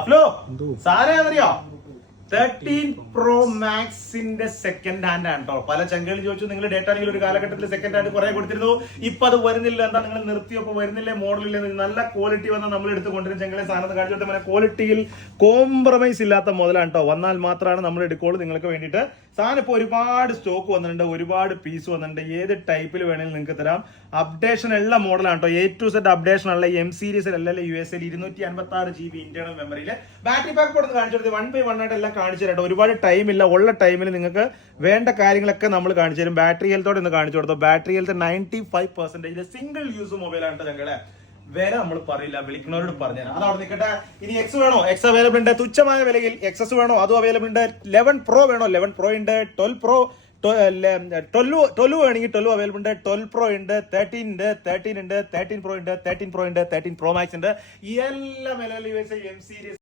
അഫ്ലോ സാരേതറിയോ 13 Pro Maxന്റെ second hand ആണ് കേട്ടോ. പല ചങ്കുകളും ചോദിച്ചു നിങ്ങൾ ഡേറ്റ ആണെങ്കിൽ ഒരു കാലഘട്ടത്തിൽ സെക്കൻഡ് ഹാൻഡ് കുറെ കൊടുത്തിരുന്നു, ഇപ്പൊ അത് വരുന്നില്ല, എന്താ നിങ്ങൾ നിർത്തിയപ്പോ വരുന്നില്ലേ, മോഡലില്ല, നല്ല ക്വാളിറ്റി വന്നാൽ നമ്മൾ എടുത്ത് കൊണ്ടുവരും. ചങ്ങളെ സാധനം കാണിച്ചോട്ടെ, ക്വാളിറ്റിയിൽ കോംപ്രമൈസ് ഇല്ലാത്ത മുതലാണ് കേട്ടോ. വന്നാൽ മാത്രമാണ് നമ്മൾ എടുക്കുള്ളൂ നിങ്ങൾക്ക് വേണ്ടിയിട്ട്. സാധനം ഇപ്പോൾ ഒരുപാട് സ്റ്റോക്ക് വന്നിട്ടുണ്ട്, ഒരുപാട് പീസ് വന്നിട്ടുണ്ട്, ഏത് ടൈപ്പിൽ വേണമെങ്കിലും നിങ്ങൾക്ക് തരാം. അപ്ഡേഷൻ ഉള്ള മോഡലാണ് കേട്ടോ, A to Z അപ്ഡേഷൻ ഉള്ള M സീരീസിൽ അല്ല US 256 GB ഇന്റേണൽ മെമ്മറിയിൽ. ബാറ്ററി പാക്ക് കൊടുത്ത് കാണിച്ചു കൊടുത്ത് 1 by 1 ആയിട്ട് എല്ലാം കാണിച്ചു തരാം. ഒരുപാട് ടൈം ഇല്ല, ഉള്ള ടൈമിൽ നിങ്ങൾക്ക് വേണ്ട കാര്യങ്ങളൊക്കെ നമ്മൾ കാണിച്ചു തരും. ബാറ്ററി ഹെൽത്തോടെ ഒന്ന് കാണിച്ചു കൊടുത്തു. ബാറ്ററി ഹെൽത്ത് 95% സിംഗിൾ യൂസ് മൊബൈലാണ് കേട്ടോ ഞങ്ങളെ. വേറെ നമ്മൾ പറയില്ല, വിളിക്കുന്നവരോട് പറഞ്ഞു അത് അവിടെ നിൽക്കട്ടെ. ഇനി എക്സ് വേണോ, എക്സ് അവൈലബിൾ ഉണ്ട് തുച്ഛമായ വിലയിൽ. XS വേണോ, അതും അവൈലബിൾ ഉണ്ട്. 11 Pro വേണോ, 11 Pro ഉണ്ട്. 12 Pro 12 വേണമെങ്കിൽ 12 അവൈലബിൾ ഉണ്ട്. 12 Pro ഉണ്ട്, 13 ഉണ്ട്, 13 ഉണ്ട്, 13 Pro ഉണ്ട്, 13 Pro ഉണ്ട്, 13 Pro Max ഉണ്ട്. എല്ലാ വിലയിലും M സീരീസ്